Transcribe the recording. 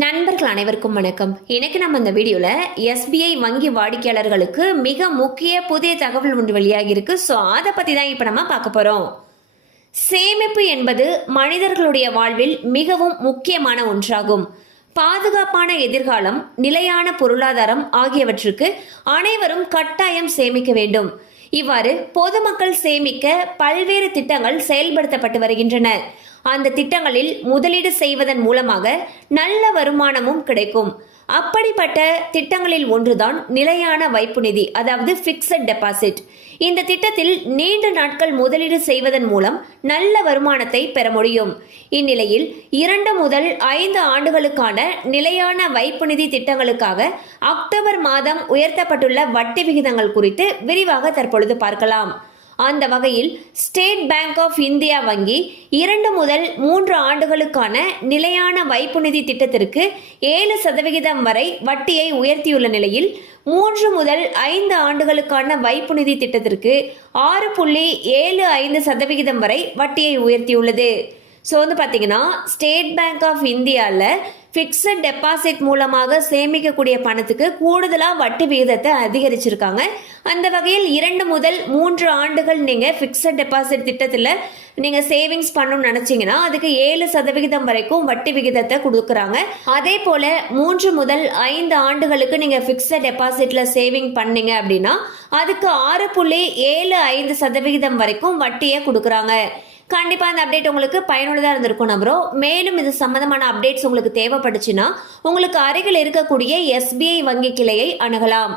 நண்பர்கள் அனைவருக்கும் வணக்கம். இன்னைக்கு நம்ம இந்த வீடியோவில் எஸ்பிஐ வங்கி வாடிக்கையாளர்களுக்கு மிக முக்கிய புதிய தகவல் ஒன்று வெளியாகியிருக்கு ஸோ அதை பற்றி தான் இப்போ நம்ம பார்க்க போகிறோம் சேமிப்பு என்பது மனிதர்களுடைய வாழ்வில் மிகவும் முக்கியமான ஒன்றாகும். பாதுகாப்பான எதிர்காலம் நிலையான பொருளாதாரம் ஆகியவற்றுக்கு அனைவரும் கட்டாயம் சேமிக்க வேண்டும். இவ்வாறு பொதுமக்கள் சேமிக்க பல்வேறு திட்டங்கள் செயல்படுத்தப்பட்டு வருகின்றன. அந்த திட்டங்களில் முதலீடு செய்வதன் மூலமாக நல்ல வருமானமும் கிடைக்கும். அப்படிப்பட்ட திட்டங்களில் ஒன்றுதான் நிலையான வைப்பு நிதி அதாவது ஃபிக்ஸட் டெபாசிட் இந்த திட்டத்தில் நீண்ட நாட்கள் முதலீடு செய்வதன் மூலம் நல்ல வருமானத்தை பெற முடியும். இந்நிலையில் இரண்டு முதல் ஐந்து ஆண்டுகளுக்கான நிலையான வைப்பு நிதி திட்டங்களுக்காக அக்டோபர் மாதம் உயர்த்தப்பட்டுள்ள வட்டி விகிதங்கள் குறித்து விரிவாக தற்பொழுது பார்க்கலாம். அந்த வகையில் ஸ்டேட் பேங்க் ஆஃப் இந்தியா வங்கி இரண்டு முதல் மூன்று ஆண்டுகளுக்கான நிலையான வைப்பு நிதி திட்டத்திற்கு ஏழு சதவிகிதம் வரை வட்டியை உயர்த்தியுள்ள நிலையில் மூன்று முதல் ஐந்து ஆண்டுகளுக்கான வைப்பு நிதி திட்டத்திற்கு ஆறு புள்ளி ஏழு ஐந்து சதவிகிதம் வரை வட்டியை உயர்த்தியுள்ளது. ஸோ வந்து பார்த்தீங்கன்னா ஸ்டேட் பேங்க் ஆஃப் இந்தியாவில் ஃபிக்ஸட் டெபாசிட் மூலமாக சேமிக்கக்கூடிய பணத்துக்கு கூடுதலாக வட்டி விகிதத்தை அதிகரிச்சிருக்காங்க. அந்த வகையில் இரண்டு முதல் மூன்று ஆண்டுகள் நீங்கள் ஃபிக்ஸட் டெபாசிட் திட்டத்தில் நீங்கள் சேவிங்ஸ் பண்ணணும்னு நினச்சிங்கன்னா அதுக்கு ஏழு சதவிகிதம் வரைக்கும் வட்டி விகிதத்தை கொடுக்குறாங்க. அதே போல் மூன்று முதல் ஐந்து ஆண்டுகளுக்கு நீங்கள் ஃபிக்ஸட் டெபாசிட்டில் சேவிங் பண்ணீங்க அப்படின்னா அதுக்கு ஆறு புள்ளி ஏழு ஐந்து சதவிகிதம் வரைக்கும் வட்டியை கொடுக்குறாங்க. கண்டிப்பா இந்த அப்டேட் உங்களுக்கு பயனுள்ளதாக இருந்திருக்கும் நம்புறோம் மேலும் இது சம்பந்தமான அப்டேட்ஸ் உங்களுக்கு தேவைப்பட்டுச்சுன்னா உங்களுக்கு அருகில் இருக்கக்கூடிய எஸ்பிஐ வங்கி கிளையை அணுகலாம்.